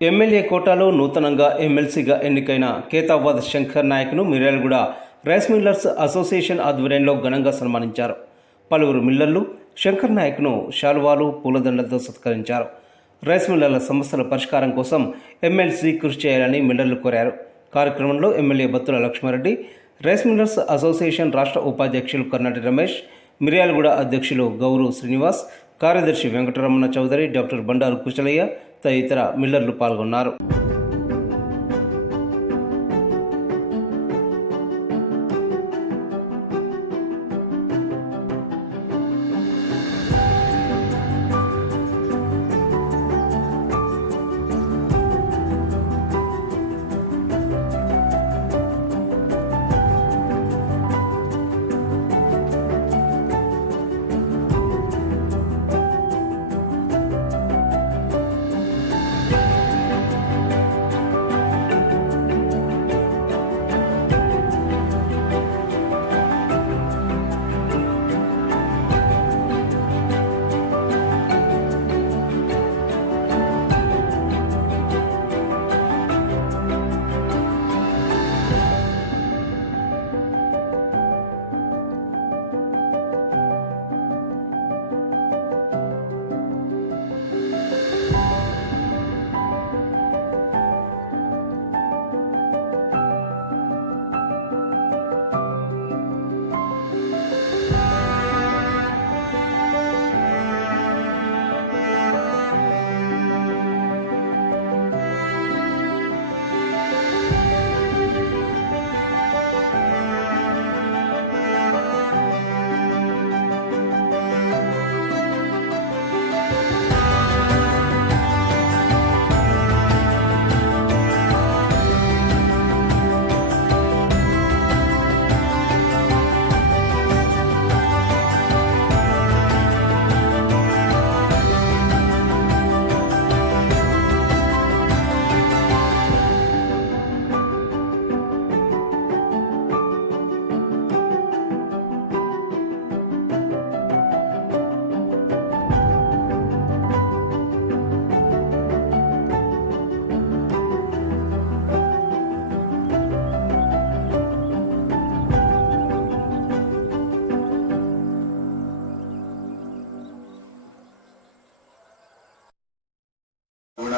MLA కోటాలో నూతనంగా ఎమ్మెల్సీగా ఎన్నికైన కేతాబాద్ శంకర్ నాయక్ను మిర్యాలగూడ రైస్ మిల్లర్స్ అసోసియేషన్ ఆధ్వర్యంలో ఘనంగా సన్మానించారు. పలువురు మిల్లర్లు శంకర్ నాయక్ను శాలువాలు, పూలదండలతో సత్కరించారు. రైస్ మిల్లర్ల సమస్యల పరిష్కారం కోసం ఎమ్మెల్సీ కృషి చేయాలని మిల్లర్లు కోరారు. కార్యక్రమంలో MLA Battula Lakshmareddy, rice millers association రాష్ట్ర ఉపాధ్యక్షులు కర్నాటి రమేష్, మిర్యాలగూడ అధ్యక్షులు గౌరు శ్రీనివాస్, కార్యదర్శి వెంకటరమణ చౌదరి, డాక్టర్ బండారు కుశలయ్య తదితర మిల్లర్లు పాల్గొన్నారు.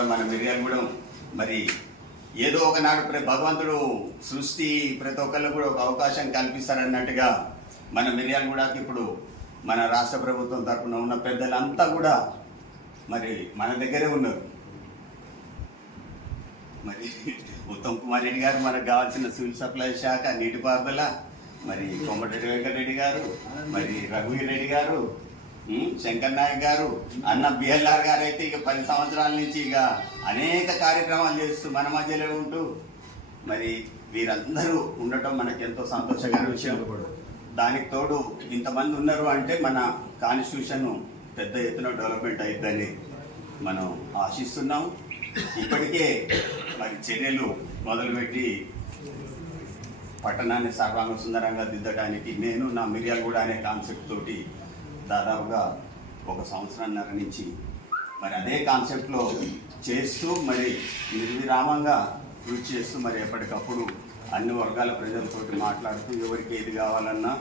మన మిర్యాలగూడెం మరి ఏదో ఒకనాడు భగవంతుడు సృష్టి ప్రతి ఒక్కళ్ళు కూడా ఒక అవకాశం కల్పిస్తారన్నట్టుగా మన మిర్యాలగూడకి ఇప్పుడు మన రాష్ట్ర ప్రభుత్వం తరఫున ఉన్న పెద్దలంతా కూడా మరి మన దగ్గరే ఉన్నారు. మరి ఉత్తమ్ కుమార్ రెడ్డి గారు మనకు కావాల్సిన సివిల్ సప్లై శాఖ, నీటిపారుదల, మరి కోమటిరెడ్డి వెంకటరెడ్డి గారు, మరి రఘువీర్ రెడ్డి గారు, శంకర్ నాయక్ గారు, అన్న బిఎల్ఆర్ గారు అయితే ఇక 10 సంవత్సరాల నుంచి ఇక అనేక కార్యక్రమాలు చేస్తూ మన మధ్యలో ఉంటూ మరి వీరందరూ ఉండటం మనకు ఎంతో సంతోషకర విషయం. దానికి తోడు ఇంతమంది ఉన్నారు అంటే మన కాన్స్టిట్యూషన్ పెద్ద ఎత్తున డెవలప్మెంట్ అయిద్దని మనం ఆశిస్తున్నాం. ఇప్పటికే మరి చర్యలు మొదలుపెట్టి పట్టణాన్ని సర్వాంగ సుందరంగా దిద్దడానికి నేను నా మిర్యాలగూడ అనే కాన్సెప్ట్ తోటి దాదాపుగా 1 సంవత్సరాన్నర నుంచి మరి అదే కాన్సెప్ట్లో చేస్తూ మరి నిర్విరామంగా కృషి చేస్తూ మరి ఎప్పటికప్పుడు అన్ని వర్గాల ప్రజలతోటి మాట్లాడుతూ ఎవరికి ఏది కావాలన్నా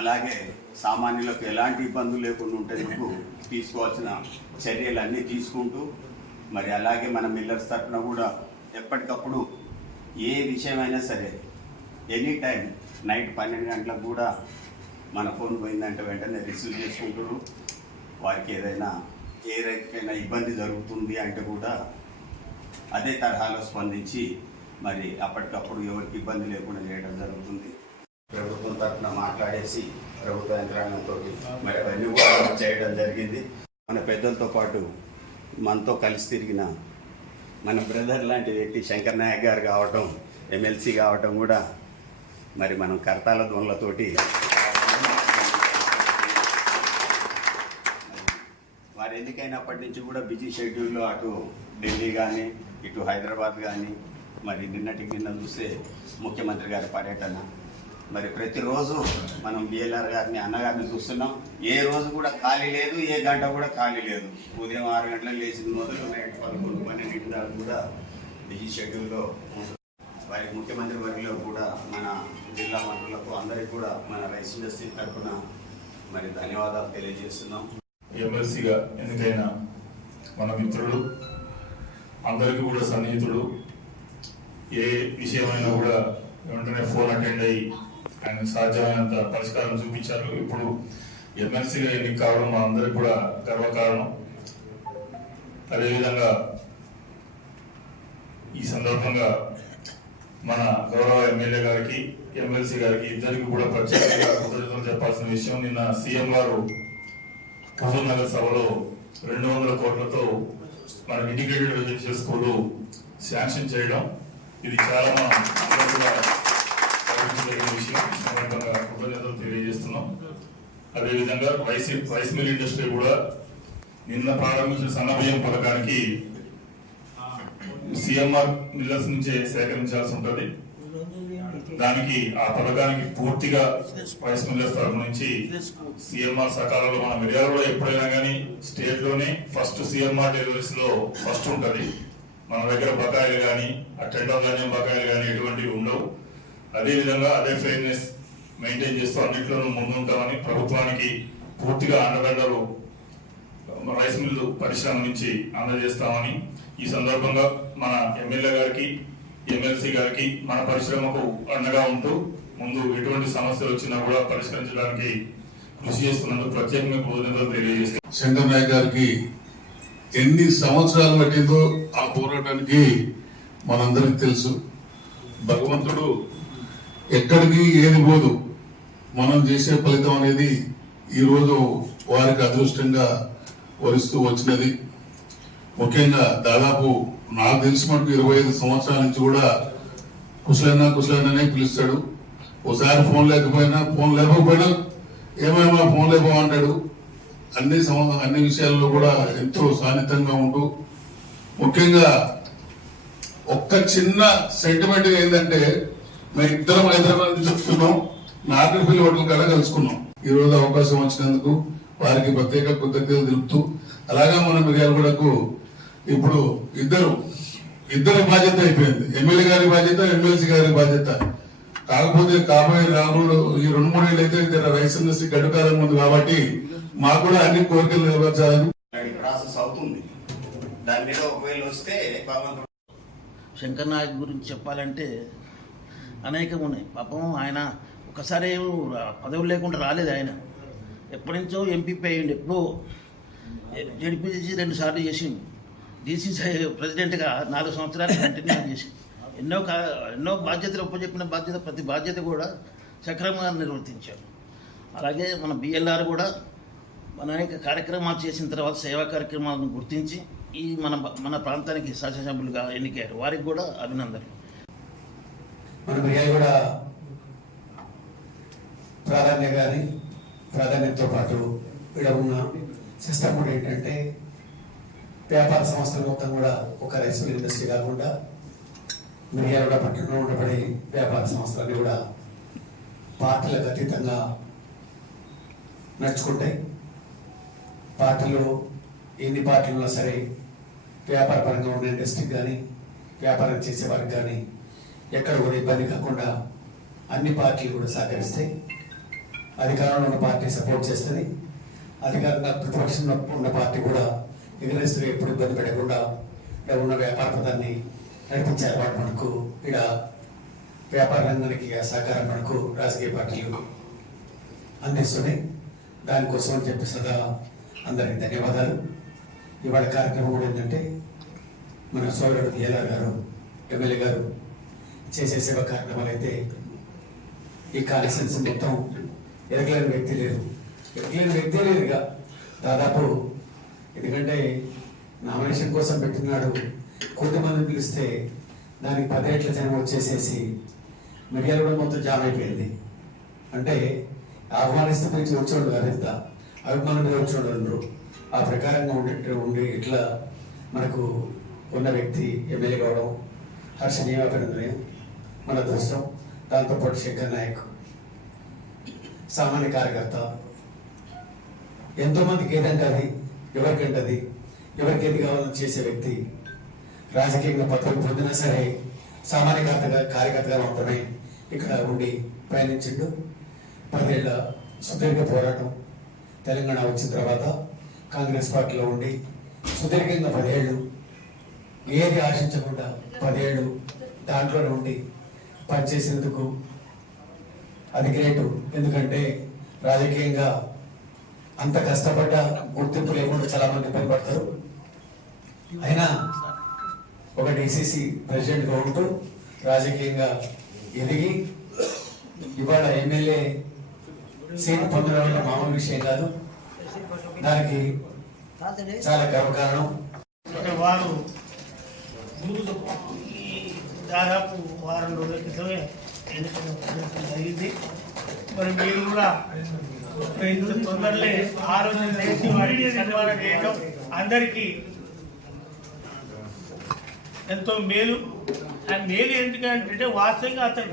అలాగే సామాన్యులకు ఎలాంటి ఇబ్బందులు లేకుండా ఉండేందుకు తీసుకోవాల్సిన చర్యలన్నీ తీసుకుంటూ మరి అలాగే మన మిల్లర్స్ తరఫున కూడా ఎప్పటికప్పుడు ఏ విషయమైనా సరే ఎనీ టైం నైట్ 12 గంటలకు కూడా మన ఫోన్ పోయిందంటే వెంటనే రిసీవ్ చేసుకుంటారు. వారికి ఏదైనా ఏ రైతుకైనా ఇబ్బంది జరుగుతుంది అంటే కూడా అదే తరహాలో స్పందించి మరి అప్పటికప్పుడు ఎవరికి ఇబ్బంది లేకుండా చేయడం జరుగుతుంది. ప్రభుత్వం తరఫున మాట్లాడేసి ప్రభుత్వ యంత్రాంగంతో మరి అవన్నీ కూడా చేయడం జరిగింది. మన పెద్దలతో పాటు మనతో కలిసి తిరిగిన మన బ్రదర్ లాంటి వ్యక్తి శంకర్ నాయక్ గారు కావటం, ఎమ్మెల్సీ కావటం కూడా మరి మనం కర్తాల దోన్లతోటి వారు ఎన్నికైనప్పటి నుంచి కూడా బిజీ షెడ్యూల్లో అటు ఢిల్లీ కానీ ఇటు హైదరాబాద్ కానీ మరి నిన్న చూస్తే ముఖ్యమంత్రి గారి పర్యటన మరి ప్రతిరోజు మనం బిఎల్ఆర్ గారిని అన్నగారిని చూస్తున్నాం. ఏ రోజు కూడా ఖాళీ లేదు, ఏ గంట కూడా ఖాళీ లేదు. ఉదయం 6 గంటలకు లేచిన మొదలు నైట్ 11, 12 దాకా కూడా బిజీ షెడ్యూల్లో ఉంటుంది. వారికి ముఖ్యమంత్రి వర్గంలో కూడా మన జిల్లా మంత్రులకు అందరికీ కూడా మన రైస్ ఇండస్ట్రీ తరఫున మరి ధన్యవాదాలు తెలియజేస్తున్నాం. ఎమ్మెల్సీగా ఎన్నికైన మన మిత్రుడు, అందరికీ కూడా సన్నిహితుడు, ఏ విషయమైనా కూడా వెంటనే ఫోన్ అటెండ్ అయ్యి ఆయన సాధ్యమైనంత పరిష్కారం చూపించారు. ఇప్పుడు ఎమ్మెల్సీగా ఎన్నిక కావడం మా అందరికి కూడా గర్వకారణం. అదేవిధంగా ఈ సందర్భంగా మన గౌరవ ఎమ్మెల్యే గారికి, ఎమ్మెల్సీ గారికి ఇద్దరికి కూడా ప్రత్యేకంగా కృతజ్ఞతలు చెప్పాల్సిన విషయం, నిన్న సీఎం గారు హుజూర్ నగర్ సభలో 200 కోట్లతో మన ఇంటిగ్రేటెడ్ రెసిడెన్షియల్ స్కూల్ శాంక్షన్ చేయడం, ఇది చాలా మనం అందరూ కూడా జరిగిన విషయం. సందర్భంగా కృతజ్ఞతలు తెలియజేస్తున్నాం. అదేవిధంగా రైస్ మిల్ ఇండస్ట్రీ కూడా నిన్న ప్రారంభించిన సన్నబియ్యం పథకానికి సిఎంఆర్ మిల్లర్స్ నుంచే సేకరించాల్సి ఉంటుంది. దానికి ఆ పథకానికి పూర్తిగా రైస్ మిల్లర్స్ తరఫు నుంచి సిఎంఆర్ సకాలంలో మన మిర్యాలలో ఎప్పుడైనా కానీ స్టేట్ లోనే ఫస్ట్ సిఎంఆర్ డెలివరీస్ లో ఫస్ట్ ఉంటుంది. మన దగ్గర బకాయిలు కానీ టెండర్ ధాన్యం బకాయిలు కానీ ఎటువంటివి ఉండవు. అదేవిధంగా అదే ఫెయిర్నెస్ మెయింటైన్ చేస్తూ అన్నింటిలోనూ ముందుంటామని, ప్రభుత్వానికి పూర్తిగా అండదండలు రైస్ మిల్లు పరిశ్రమ నుంచి అందజేస్తామని ఈ సందర్భంగా మన ఎమ్మెల్యే గారికి, ఎమ్మెల్సీ గారికి మన పరిశ్రమకు అండగా ఉంటూ ముందు ఎటువంటి సమస్యలు వచ్చినా కూడా పరిష్కరించడానికి కృషి చేస్తున్నందుకు ప్రత్యేకంగా కృతజ్ఞతలు తెలియజేస్తాం. శంకర్ నాయక్ గారికి ఎన్ని సంవత్సరాలు పట్టిందో ఆ పోరాటానికి మనందరికి తెలుసు. భగవంతుడు ఎక్కడికి ఏది పోదు, మనం చేసే ఫలితం అనేది ఈరోజు వారికి అదృష్టంగా వరిస్తూ వచ్చినది. ముఖ్యంగా దాదాపు నాకు తెలిసి మటుకు 25 సంవత్సరాల నుంచి కూడా కుశలైనా పిలుస్తాడు. ఒకసారి ఫోన్ లేకపోయినా ఏమైనా ఫోన్ లేకపోమంటాడు. అన్ని విషయాల్లో కూడా ఎంతో సాన్నిధ్యంగా ఉంటూ, ముఖ్యంగా ఒక్క చిన్న సెంటిమెంట్ ఏంటంటే, మేము ఇద్దరం హైదరాబాద్ నుంచి వస్తున్నాం, నాగర్పల్లి హోటల్ కాడ కలుసుకున్నాం. ఈ రోజు అవకాశం వచ్చినందుకు వారికి ప్రత్యేక కృతజ్ఞతలు తెలుపుతూ, అలాగే మన మిర్యాలగూడకు ఇప్పుడు ఇద్దరి బాధ్యత అయిపోయింది. ఎమ్మెల్యే గారి బాధ్యత, ఎమ్మెల్సీ గారి బాధ్యత. కాకపోతే కాబోయే రానులు ఈ 2-3 ఏళ్ళు అయితే ఇక్కడ రైస్ ఇండస్ట్రీ గడ్డుకాలం ఉంది కాబట్టి మాకు కూడా అన్ని కోరికలు నెరవేర్చాలని ప్రాసెస్ అవుతుంది. దాని మీద ఒకవేళ వస్తే శంకర్ నాయక్ గురించి చెప్పాలంటే అనేకం ఉన్నాయి. పాపం ఆయన ఒకసారి పదవులు లేకుండా రాలేదు. ఆయన ఎప్పటి నుంచో ఎంపీపీ అయ్యిండు, ఎప్పుడో జడ్పీసీ 2 సార్లు చేసిండు, డీసీసీ ప్రెసిడెంట్గా 4 సంవత్సరాలు కంటిన్యూ చేసి ఎన్నో బాధ్యతలు ఒప్పచెప్పిన ప్రతి బాధ్యత కూడా సక్రమంగా నిర్వర్తించారు. అలాగే మన బిఎల్ఆర్ కూడా అనేక కార్యక్రమాలు చేసిన తర్వాత సేవా కార్యక్రమాలను గుర్తించి ఈ మన ప్రాంతానికి శాసనసభ్యులుగా ఎన్నికయ్యారు. వారికి కూడా అభినందనలు. మన మిర్యాలగూడ ప్రాధాన్యతతో పాటు ఇక్కడ ఉన్న సిస్టమ్ కూడా ఏంటంటే, వ్యాపార సంస్థలు మొత్తం కూడా ఒక రైస్ మిల్ ఇండస్ట్రీ కాకుండా మిర్యాలగూడ పట్టణంలో ఉండబడే వ్యాపార సంస్థలన్నీ కూడా పార్టీలకు అతీతంగా నడుచుకుంటాయి. పార్టీలు ఎన్ని పార్టీలు ఉన్నా సరే వ్యాపార పరంగా ఉన్న ఇండస్ట్రీకి కానీ వ్యాపారం చేసేవారికి కానీ ఎక్కడ కూడా ఇబ్బంది కాకుండా అన్ని పార్టీలు కూడా సహకరిస్తాయి. అధికారంలో ఉన్న పార్టీ సపోర్ట్ చేస్తుంది, అధికారంగా ప్రతిపక్షంలో ఉన్న పార్టీ కూడా ఎగరేస్తూ ఎప్పుడు ఇబ్బంది పెట్టకుండా ఇక్కడ ఉన్న వ్యాపార పదాన్ని నడిపించే అలవాటు మనకు, ఇక్కడ వ్యాపార రంగానికి సహకారం మనకు రాజకీయ పార్టీలు అందిస్తున్నాయి. దానికోసం అని చెప్పి సదా అందరికీ ధన్యవాదాలు. ఇవాళ కార్యక్రమం కూడా ఏంటంటే, మన సోదరుడు బిఎల్ఆర్ గారు, ఎమ్మెల్యే గారు చేసే సేవా కార్యక్రమాలు అయితే ఈ కాన్స్టిట్యున్సీ మొత్తం ఎరగలేని వ్యక్తి లేదుగా దాదాపు. ఎందుకంటే నామినేషన్ కోసం పెట్టినాడు, కోటి మందిని పిలిస్తే దానికి 10 రెట్ల జనం వచ్చేసేసి మిర్యాలగూడ మొత్తం జామ్ అయిపోయింది. అంటే ఆహ్వానిస్తే పిలిచి వచ్చేవాళ్ళు కాదు, ఎంత అభిమానం మీద వచ్చేవాళ్ళు. ఆ ప్రకారంగా ఉండి ఇట్లా మనకు ఉన్న వ్యక్తి ఎమ్మెల్యే కావడం హర్షణీయ అభినందనీయం, మన దృష్టం. దాంతోపాటు శంకర్ నాయక్ సామాన్య కార్యకర్త. ఎంతోమందికి ఏదంటది, ఎవరికంటది, ఎవరికి ఏది కావాలని చేసే వ్యక్తి. రాజకీయంగా పదవులు పొందినా సరే సామాన్య కార్యకర్తగా మాత్రమే ఇక్కడ ఉండి ప్రయాణించిండు. 10 ఏళ్ల సుదీర్ఘ పోరాటం. తెలంగాణ వచ్చిన తర్వాత కాంగ్రెస్ పార్టీలో ఉండి సుదీర్ఘంగా 10 ఏళ్ళు ఏది ఆశించకుండా 10 ఏళ్ళు దాంట్లోనే ఉండి పనిచేసినందుకు అది గ్రేటు. ఎందుకంటే రాజకీయంగా అంత కష్టపడ్డ గుర్తింపు లేకుండా చాలా మంది ఇబ్బంది పడతారు. అయినా ఒక డిసిసి ప్రెసిడెంట్గా ఉంటూ రాజకీయంగా ఎదిగి ఇవాళ ఎమ్మెల్యే సీట్ పొందడం వల్ల మామూలు విషయం కాదు. దానికి చాలా గర్వకారణం. వారు దాదాపు వారం రోజుల క్రితమే ఎన్నికల జరిగింది. మరి మీరు కూడా ఇంత తొందరలే ఆలోచన చేసి వారికి సన్మానం చేయడం అందరికీ ఎంతో మేలు. ఆ మేలు ఎందుకంటే వాస్తవంగా అతను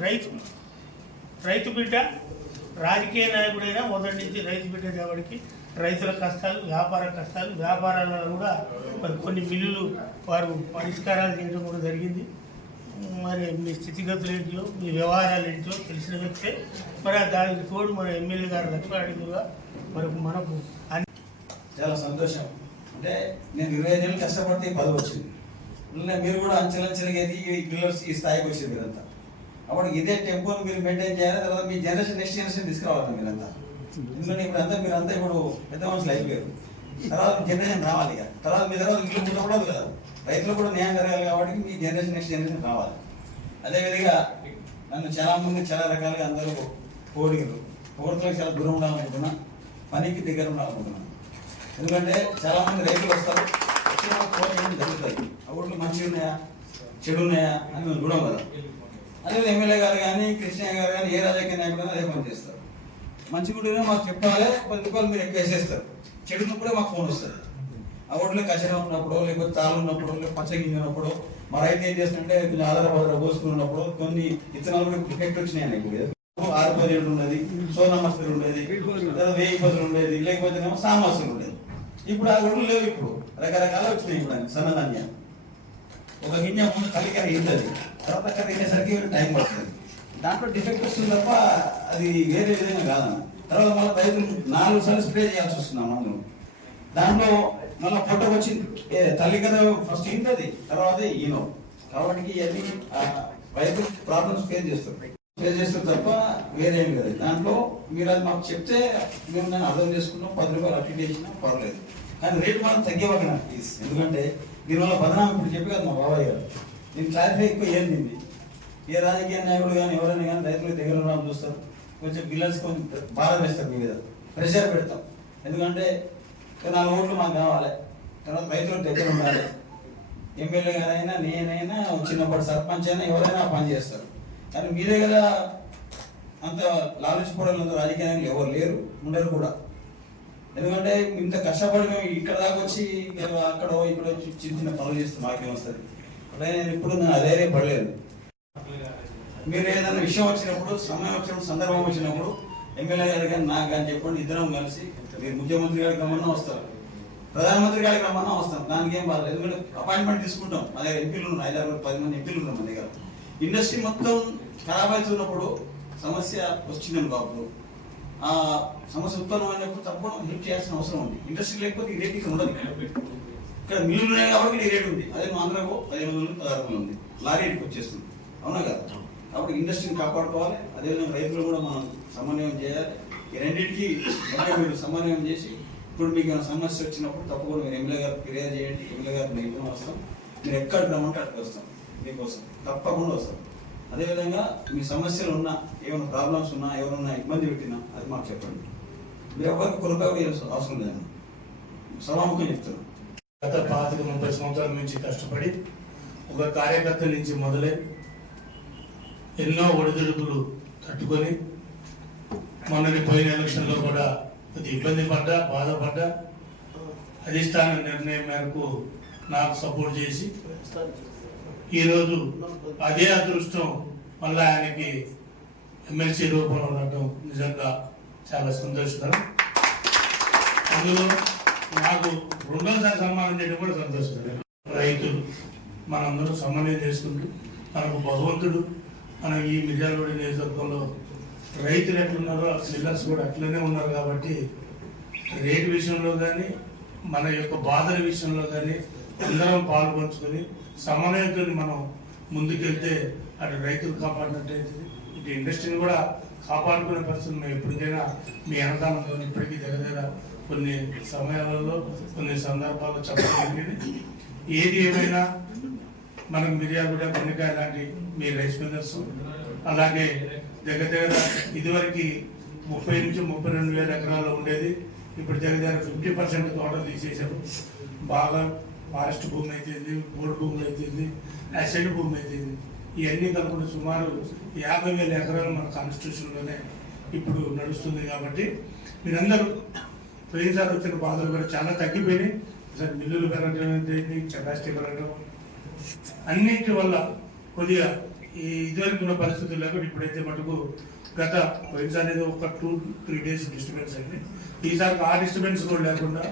రైతు బిడ్డ, రాజకీయ నాయకుడైనా మొదటి నుంచి రైతు బిడ్డ కాబట్టి రైతుల కష్టాలు, వ్యాపారాలలో కూడా మరి కొన్ని మిల్లులు వారు పరిష్కారాలు చేయడం కూడా జరిగింది. మరి మీ స్థితిగతులు ఏంటో, మీ వ్యవహారాలు ఏంటో తెలిసిన వ్యక్తే. మరి దానికి తోడు మన ఎమ్మెల్యే గారు లక్ష్మణుడుగా మనకు చాలా సంతోషం. అంటే నేను 25 ఏళ్ళు కష్టపడితే ఈ పదవి వచ్చింది. మీరు కూడా అంచెలంచెలుగా ఈ స్థాయికి వచ్చింది మీరంతా. అప్పుడు ఇదే టెంపోని మీరు మెయింటైన్ చేయాలి. తర్వాత మీ జనరేషన్ నెక్స్ట్ జనరేషన్ తీసుకురావాలి మీరంతా. ఎందుకంటే మీరంతా ఇప్పుడు పెద్ద మనుషులు అయిపోయారు. తర్వాత జనరేషన్ రావాలి. ఇక తర్వాత మీ తర్వాత ఇల్లు ఉండకూడదు కదా, రైతులు కూడా న్యాయం జరగాలి. కాబట్టి మీ జనరేషన్ నెక్స్ట్ జనరేషన్ రావాలి. అదేవిధంగా నన్ను చాలా మంది చాలా రకాలుగా అందరూ కోరికలకు చాలా దూరం ఉండాలనుకుంటున్నా, పనికి దగ్గర ఉండాలనుకుంటున్నాను. ఎందుకంటే చాలా మంది రైతులు వస్తారు, కోరికలు జరుగుతాయి. ఆ ఊళ్ళో మంచిగా ఉన్నాయా చెడు ఉన్నాయా అని మేము చూడం కదా. అదే ఎమ్మెల్యే గారు కానీ కృష్ణయ్య గారు కానీ ఏ రాజకీయ నాయకుడు అదే పని చేస్తారు. మంచిగా ఉంటేనే మాకు చెప్పాలి, 10 రూపాయలు మీరు ఎక్కువ వేసేస్తారు. చెడున్నప్పుడే మాకు ఫోన్ వస్తుంది. ఆ ఊళ్ళో కచరా ఉన్నప్పుడు, లేకపోతే తాళ్ళు ఉన్నప్పుడు, లేకపోతే పచ్చగింజ ఉన్నప్పుడు, మా రైతు ఏం చేస్తుంటే కొంచెం ఆధారపడ పోసుకున్నప్పుడు కొన్ని విత్తనాలు కూడా డిఫెక్ట్ వచ్చినాయి. ఇప్పుడు 6-10 ఉన్నది, సోనామస్తులు ఉండేది, 1000 ఉండేది, లేకపోతే సామాస్తులు ఉండేది. ఇప్పుడు ఆ ఊళ్ళు లేవు. ఇప్పుడు రకరకాలు వచ్చినాయి. ఇప్పుడు సన్నధాన్యం ఒక గింజ ముందు కలికర ఇంటది, తర్వాత కరిగేసరికి టైం పడుతుంది. దాంట్లో డిఫెక్ట్ వస్తుంది తప్ప అది వేరే విధంగా కాదన్న. తర్వాత మళ్ళీ రైతులు 4 సార్లు స్ప్రే చేయాల్సి వస్తుంది ఆ మందులు. దాంట్లో మళ్ళీ పొట్టకు వచ్చి తల్లి కదా ఫస్ట్ ఇంటది, తర్వాత ఈనో. కాబట్టి ఇవన్నీ రైతులు ప్రాబ్లమ్స్ ఫేస్ చేస్తారు తప్ప వేరే ఏం లేదు. దాంట్లో మీరు అది మాకు చెప్తే మేము దాన్ని అర్థం చేసుకున్నాం. 10 రూపాయలు అప్డేట్ చేసినా పర్లేదు, కానీ రేటు మనం తగ్గేవాక నాకు ప్లీజ్. ఎందుకంటే దీనివల్ల బదనామం ఇప్పుడు చెప్పి కదా మా బాబాయ్ గారు. నేను క్లారిఫై ఎక్కువ ఏంది, ఏ రాజకీయ నాయకుడు కానీ ఎవరైనా కానీ రైతులకు దగ్గర రావడం చూస్తారు. కొంచెం బిల్లర్స్ కొంచెం భారం వేస్తారు, మీ మీద ప్రెషర్ పెడతాం. ఎందుకంటే 4 ఓట్లు మాకు కావాలి, తర్వాత రైతులకు దగ్గర ఉండాలి. ఎమ్మెల్యే గారైనా నేనైనా చిన్నప్పటి సర్పంచ్ అయినా ఎవరైనా పని చేస్తారు. కానీ మీ దగ్గర అంత లాలించుకోవడం రాజకీయ నాయకులు ఎవరు లేరు, ఉండరు కూడా. ఎందుకంటే ఇంత కష్టపడి మేము ఇక్కడ దాకా వచ్చి అక్కడో ఇక్కడో చిన్న పనులు చేస్తే మాకేం వస్తుంది. నేను ఇప్పుడు అదే పడలేదు. మీరు ఏదైనా విషయం వచ్చినప్పుడు, సమయం వచ్చినప్పుడు, సందర్భం వచ్చినప్పుడు ఎమ్మెల్యే గారు కానీ నాకు కానీ చెప్పండి. ఇద్దరం కలిసి మీరు ముఖ్యమంత్రి గారికి రమ్మన్నా వస్తారు, ప్రధానమంత్రి గారికి రమ్మన్నా వస్తాం. దానికి ఏం బాధలేదు. ఎందుకంటే అపాయింట్మెంట్ తీసుకుంటాం. మా దగ్గర ఎంపీలు ఉన్నారు, 5-10 మంది ఎంపీలు ఉన్నారు మన దగ్గర. ఇండస్ట్రీ మొత్తం ఖరాబ్ అవుతున్నప్పుడు సమస్య వచ్చిందనుకో, అప్పుడు ఆ సమస్య ఉత్పన్నమైనప్పుడు తప్పకుండా హెల్ప్ చేయాల్సిన అవసరం ఉంది. ఇండస్ట్రీ లేకపోతే ఈ రేట్ ఇక్కడ ఉండదు. ఇక్కడ మిల్లులు ఉన్నాయి కాబట్టి ఈ రేట్ ఉంది. అదే ఆంధ్రాకు 1500-1600 ఉంది, లారీ రేట్కి వచ్చేస్తుంది. అవునా కదా? కాబట్టి ఇండస్ట్రీని కాపాడుకోవాలి. అదేవిధంగా రైతులు కూడా మనం సమన్వయం చేయాలి. ఈ రెండింటికి మీరు సమన్వయం చేసి ఇప్పుడు మీకు ఏమైనా సమస్య వచ్చినప్పుడు తప్పకుండా మీరు ఎమ్మెల్యే గారు ఫిర్యాదు చేయండి. ఎమ్మెల్యే గారు మీకు వస్తాం. మీరు ఎక్కడికి రమ్మంటే అక్కడికి వస్తాం, మీకోసం తప్పకుండా వస్తాం. అదేవిధంగా మీ సమస్యలు ఉన్నా, ఏమైనా ప్రాబ్లమ్స్ ఉన్నా, ఎవరన్నా ఇబ్బంది పెట్టినా అది మాకు చెప్పండి. మీరు ఎవరికి కొనకాయ అవసరం లేదన్న, సభాముఖం చెప్తున్నాం. గత 25-30 సంవత్సరాల నుంచి కష్టపడి ఒక కార్యకర్త నుంచి మొదలై ఎన్నో ఒడిదుడుకులు తట్టుకొని మొన్నటి పోయిన ఎలక్షన్లో కూడా కొద్ది ఇబ్బంది పడ్డా, బాధపడ్డా, అధిష్టాన నిర్ణయం మేరకు నాకు సపోర్ట్ చేసి ఈరోజు అదే అదృష్టం మళ్ళీ ఆయనకి ఎమ్మెల్సీ రూపంలో ఉండటం నిజంగా చాలా సంతోషకరం. అందులో నాకు రెండోసారి సన్మానం చేయడం కూడా సంతోషకరం. రైతులు మనందరూ సమన్వయం చేసుకుంటూ మనకు భగవంతుడు మన ఈ మిర్యాలగూడ నియోజకవర్గంలో రైతులు ఎట్లున్నారో మిల్లర్స్ కూడా అట్లనే ఉన్నారు కాబట్టి రేటు విషయంలో కానీ మన యొక్క బాధల విషయంలో కానీ అందరం పాల్పంచుకొని సమన్వయంతో మనం ముందుకెళ్తే అటు రైతులు కాపాడినట్టయితే ఇటు ఇండస్ట్రీని కూడా కాపాడుకునే పరిస్థితి మేము ఎప్పటికైనా మీ అన్నదానంతో ఇప్పటికీ దగ్గర కొన్ని సమయాలలో కొన్ని సందర్భాల్లో చెప్పగలిగింది. ఏది ఏమైనా మనకు మిర్యాలగూడ బెండకాయ లాంటి మీ రైస్ మిల్లర్స్ అలాగే దగ్గర ఇదివరకు 30 నుంచి 32 వేల ఎకరాలు ఉండేది. ఇప్పుడు దగ్గర 50% తోటలు తీసేసారు. బాగా ఫారెస్ట్ భూమి అయితేంది, బోర్డు భూములు అయితేంది, అసెంట్ భూమి అయితేంది, ఇవన్నీ కలుపుకుంటే సుమారు 50,000 ఎకరాలు మన కాన్స్టిట్యూషన్లోనే ఇప్పుడు నడుస్తుంది. కాబట్టి మీరందరూ పోయినసారి వచ్చిన బాధలు కూడా చాలా తగ్గిపోయినాయి. సరే మిల్లులు పెరగడం, కెపాసిటీ పెరగడం అన్నింటి వల్ల కొద్దిగా ఈ ఇదివరకు ఉన్న పరిస్థితులు లేకుండా ఇప్పుడైతే మటుకు గత పోయినసారి ఏదో ఒక 2-3 డేస్ డిస్టర్బెన్స్ అయింది. ఈసారి ఆ డిస్టర్బెన్స్ కూడా లేకుండా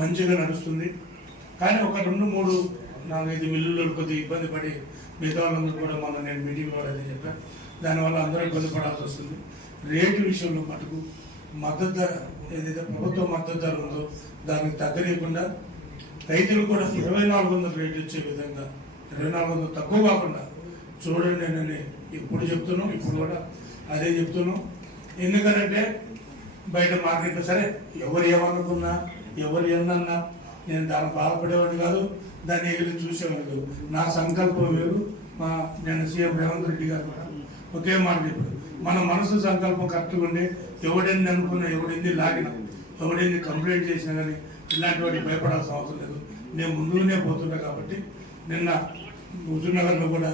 మంచిగా నడుస్తుంది. కానీ ఒక 2-3-4-5 మిల్లుల్లో కొద్దిగా ఇబ్బంది పడి మిగతా వాళ్ళందరూ కూడా మొన్న నేను మీటింగ్లో అదే చెప్పాను. దానివల్ల అందరూ ఇబ్బంది పడాల్సి వస్తుంది. రేటు విషయంలో మటుకు మద్దతు ధర ఏదైతే ప్రభుత్వ మద్దతు ధర ఉందో దానికి తగ్గలేకుండా రైతులు కూడా 2,400 రేటు ఇచ్చే విధంగా 2,400 తక్కువ కాకుండా చూడండి నేను ఇప్పుడు చెప్తున్నాను. ఇప్పుడు కూడా అదే చెప్తున్నాను. ఎందుకంటే బయట మార్కెట్లో సరే ఎవరు ఏమనుకున్నా ఎవరు ఎన్నన్నా నేను దాన్ని బాధపడేవాడిని కాదు, దాన్ని ఎగిరి చూసేవాడు కాదు. నా సంకల్పం వేరు. నేను సీఎం రేవంత్ రెడ్డి గారు కూడా ఒకే మాట చెప్పారు, మన మనసు సంకల్పం కరెక్ట్గా ఉండి ఎవడెన్ని అనుకున్నా, ఎవడెన్ని లాగినా, ఎవడెన్ని కంప్లైంట్ చేసినా కానీ ఇలాంటి వాటికి భయపడాల్సిన అవసరం లేదు. నేను ముందుగానే పోతున్నా. కాబట్టి నిన్న హుజూర్నగర్లో కూడా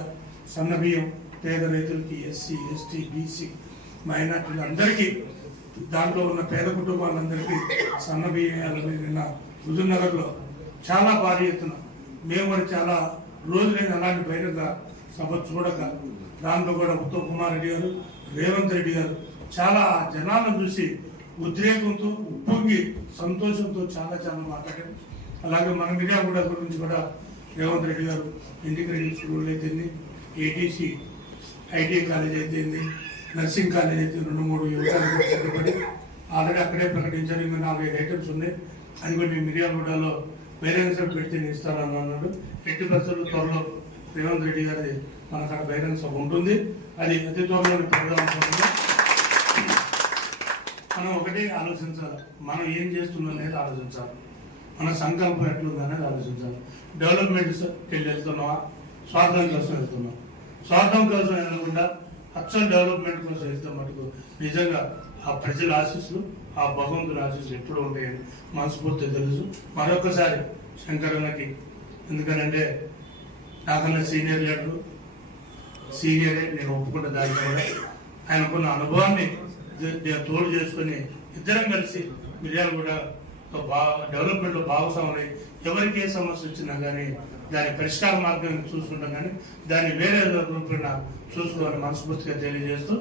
సన్న బియ్యం పేద రైతులకి, ఎస్సీ, ఎస్టీ, బీసీ, మైనార్టీలు అందరికీ, దాంట్లో ఉన్న పేద కుటుంబాలందరికీ సన్న బియ్యం నిన్న హుజూర్నగర్లో చాలా భారీ ఎత్తున మేము కూడా చాలా రోజులైన అలాంటి బహిరంగ సభ చూడక దాంట్లో కూడా ఉత్తమ్ కుమార్ రెడ్డి గారు, రేవంత్ రెడ్డి గారు చాలా జనాలను చూసి ఉద్రేకంతో ఉప్పొంగి సంతోషంతో చాలా చాలా మాట్లాడారు. అలాగే మన మిర్యాలగూడ గురించి కూడా రేవంత్ రెడ్డి గారు ఇంటిగ్రేటెడ్ స్కూల్ అయితేంది, ఏటీసీ ఐటీ కాలేజ్ అయితేంది, నర్సింగ్ కాలేజ్ అయితే 2-3 యువతలకు సిద్ధపడి ఆల్రెడీ అక్కడే ప్రకటించారు. ఇంకా 4-5 ఐటమ్స్ ఉన్నాయి. అది కూడా మీ మిర్యాలగూడలో బహిరంగ సభ పెడితే నేను ఇస్తానని అన్నాడు. ఎట్టి పరిస్థితుల్లో త్వరలో రేవంత్ రెడ్డి గారి మనకు అక్కడ బహిరంగ సభ ఉంటుంది. అది అతి త్వరలో పెడదామనుకుంటున్నాం. మనం ఒకటే ఆలోచించాలి, మనం ఏం చేస్తున్నాం అనేది ఆలోచించాలి, మన సంకల్పం ఎట్లుంది అనేది ఆలోచించాలి. డెవలప్మెంట్కి వెళ్తున్నావా, స్వార్థం కోసం వెళ్తున్నాం. స్వార్థం కోసం వెళ్ళకుండా అచ్చం డెవలప్మెంట్ కోసం వెళ్తే మటుకు నిజంగా ఆ ప్రజల ఆశీస్సులు, ఆ భగవంతుల ఆశీస్సులు ఎప్పుడు ఉంటాయని మనస్ఫూర్తిగా తెలుసు. మరొకసారి శంకరన్నకి, ఎందుకనంటే నాకన్నా సీనియర్ లీడరు, సీనియరే, నేను ఒప్పుకున్న దాన్ని కూడా ఆయనకున్న అనుభవాన్ని తోడు చేసుకుని ఇద్దరం కలిసి మిర్యాలగూడ డెవలప్మెంట్లో భాగస్వాములై ఎవరికి ఏ సమస్య వచ్చినా కానీ దాని పరిష్కార మార్గాన్ని చూసుకుంటాం, కానీ దాన్ని వేరే రూపంలో చూసుకోవాలని మనస్ఫూర్తిగా తెలియజేస్తూ